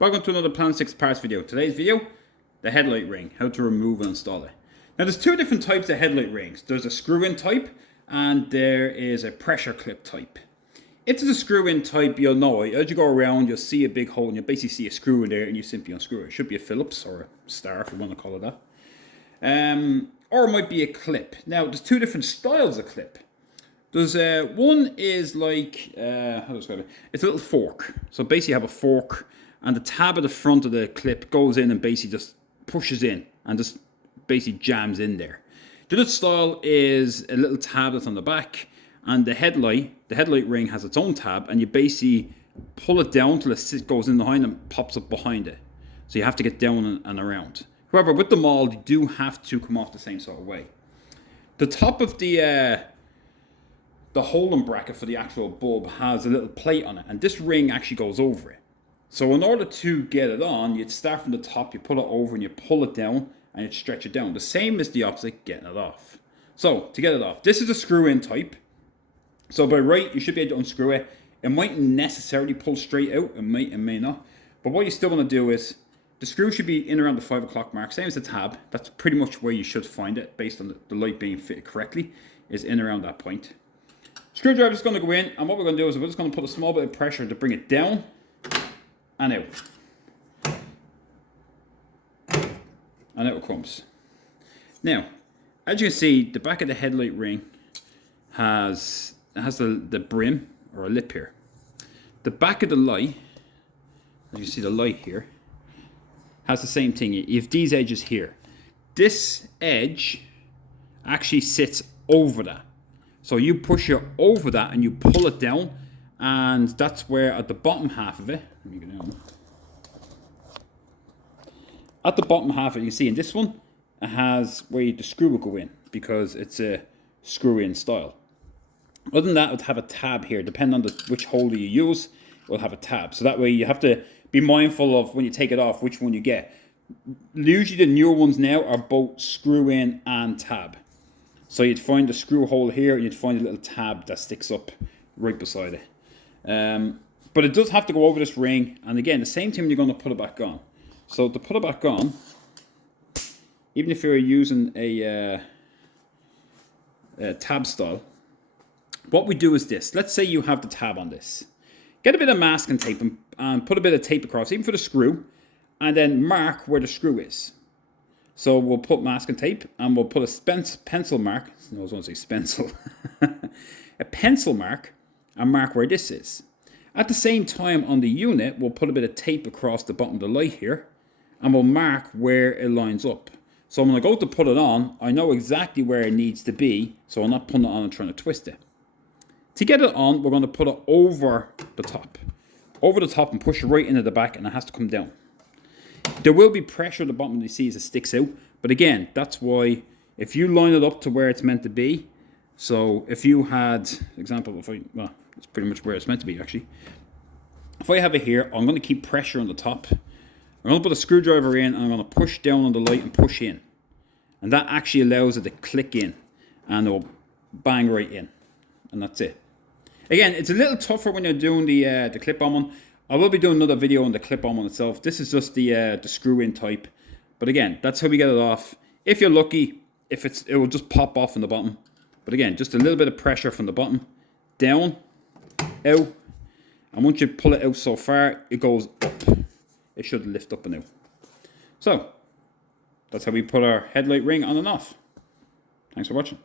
Welcome to another Plan 6 parts video. Today's video, the headlight ring, how to remove and install it. Now there's two different types of headlight rings. There's a screw-in type and there is a pressure clip type. If it's a screw-in type, you'll know it. As you go around, you'll see a big hole and you'll basically see a screw in there and you simply unscrew it. It should be a Phillips or a Star if you want to call it that. Or it might be a clip. Now there's two different styles of clip. There's one is like, how to describe it? It's a little fork. So basically you have a fork and the tab at the front of the clip goes in and basically just pushes in and just basically jams in there. The other style is a little tab that's on the back, and the headlight ring has its own tab, and you basically pull it down till it goes in behind and pops up behind it. So you have to get down and around. However, with them all, you do have to come off the same sort of way. The top of the holding bracket for the actual bulb has a little plate on it, and this ring actually goes over it. So in order to get it on, you'd start from the top, you pull it over and you pull it down and you stretch it down. The same as the opposite, getting it off. So to get it off, this is a screw-in type. So by right, you should be able to unscrew it. It mightn't necessarily pull straight out, it may not. But what you still want to do is, the screw should be in around the 5 o'clock mark, same as the tab. That's pretty much where you should find it, based on the light being fitted correctly, is in around that point. Screwdriver is going to go in, and what we're going to do is we're just going to put a small bit of pressure to bring it down and out. And out it comes. Now, as you can see, the back of the headlight ring has the brim or a lip here. The back of the light, as you see the light here, has the same thing. You have these edges here. This edge actually sits over that. So you push it over that and you pull it down, and that's where at the bottom half of it, let me go down. At the bottom half of it, you can see in this one, it has where the screw will go in because it's a screw-in style. Other than that, it would have a tab here. Depending on which holder you use, it will have a tab. So that way you have to be mindful of when you take it off, which one you get. Usually the newer ones now are both screw-in and tab. So you'd find the screw hole here, and you'd find a little tab that sticks up right beside it. But it does have to go over this ring, and again, the same thing when you're going to put it back on. So to put it back on, even if you're using a tab style, what we do is this. Let's say you have the tab on this. Get a bit of masking tape and put a bit of tape across, even for the screw, and then mark where the screw is. So we'll put masking tape and we'll put a pencil mark. No, I was going to say stencil. A pencil mark and mark where this is. At the same time on the unit, we'll put a bit of tape across the bottom of the light here and we'll mark where it lines up. So when I go to put it on, I know exactly where it needs to be, so I'm not putting it on and trying to twist it. To get it on, we're going to put it over the top. Over the top and push it right into the back, and it has to come down. There will be pressure at the bottom, you see as it sticks out. But again, that's why if you line it up to where it's meant to be, so if you had, example, well, it's pretty much where it's meant to be actually. If I have it here, I'm going to keep pressure on the top. I'm going to put a screwdriver in and I'm going to push down on the light and push in. And that actually allows it to click in and it will bang right in. And that's it. Again, it's a little tougher when you're doing the clip-on one. I will be doing another video on the clip-on one itself. This is just the screw-in type. But again, that's how we get it off. If you're lucky, it will just pop off from the bottom. But again, just a little bit of pressure from the bottom, down, out. And once you pull it out so far, it goes up. It should lift up and out. So, that's how we put our headlight ring on and off. Thanks for watching.